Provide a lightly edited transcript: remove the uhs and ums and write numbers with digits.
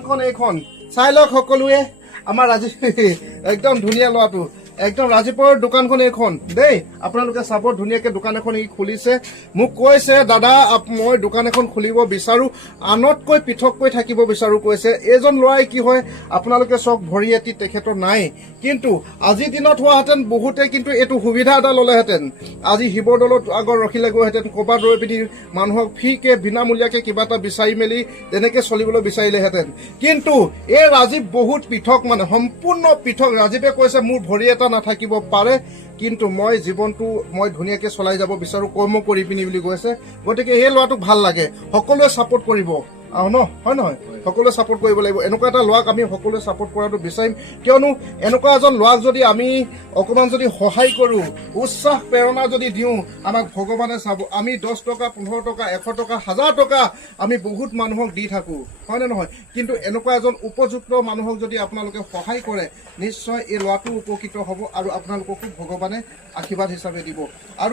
দোকানখন এইখন চাই লওক সকলোৱে আমাৰ ৰাজীৱ একদম ধুনীয়া ল'ৰাটো একদম ৰাজীৱৰ দোকানখন এইখন দেই আপোনালোকে চাব ধুনীয়াকে দোকান এখন ই খুলিছে মোক কৈছে দাদা মই দোকান এখন খুলিব বিচাৰো আনতকৈ পৃথককৈ থাকিব বিচাৰো কৈছে এজন ল'ৰাই কি হয় আপোনালোকে চক ভৰি এটি তেখেতৰ নাই কিন্তু আজি দিনত হোৱাহেঁতেন বহুতে কিন্তু এইটো সুবিধা এটা ল'লেহেঁতেন আজি শিৱদৌলত আগৰ ৰখিলে গৈহেঁতেন ক'ৰবাত ৰৈ পিনি মানুহক ফ্ৰীকে বিনামূলীয়াকৈ কিবা এটা বিচাৰি মেলি তেনেকৈ চলিবলৈ বিচাৰিলেহেঁতেন কিন্তু এই ৰাজীৱ বহুত পৃথক মানে সম্পূৰ্ণ পৃথক ৰাজীৱে কৈছে মোৰ ভৰি এটা নাথাকিব পাৰে কিন্তু মই জীৱনটো মই ধুনীয়াকৈ চলাই যাব বিচাৰো কৰ্ম কৰি পিনি বুলি কৈছে গতিকে এই ল'ৰাটোক ভাল লাগে সকলোৱে ছাপোৰ্ট কৰিব ন হয় নহয় সকলোৱে ছাপোৰ্ট কৰিব লাগিব এনেকুৱা এটা ল'ৰাক আমি সকলোৱে ছাপোৰ্ট কৰাটো বিচাৰিম কিয়নো এনেকুৱা এজন ল'ৰাক যদি আমি অকণমান যদি সহায় কৰোঁ উৎসাহ প্ৰেৰণা যদি দিওঁ আমাক ভগৱানে চাব আমি 10 টকা 15 টকা 100 টকা 1000 টকা আমি বহুত মানুহক দি থাকোঁ হয়নে নহয় কিন্তু এনেকুৱা এজন উপযুক্ত মানুহক যদি আপোনালোকে সহায় কৰে নিশ্চয় এই ল'ৰাটো উপকৃত হ'ব আৰু আপোনালোককো ভগৱানে আশীৰ্বাদ হিচাপে দিব আৰু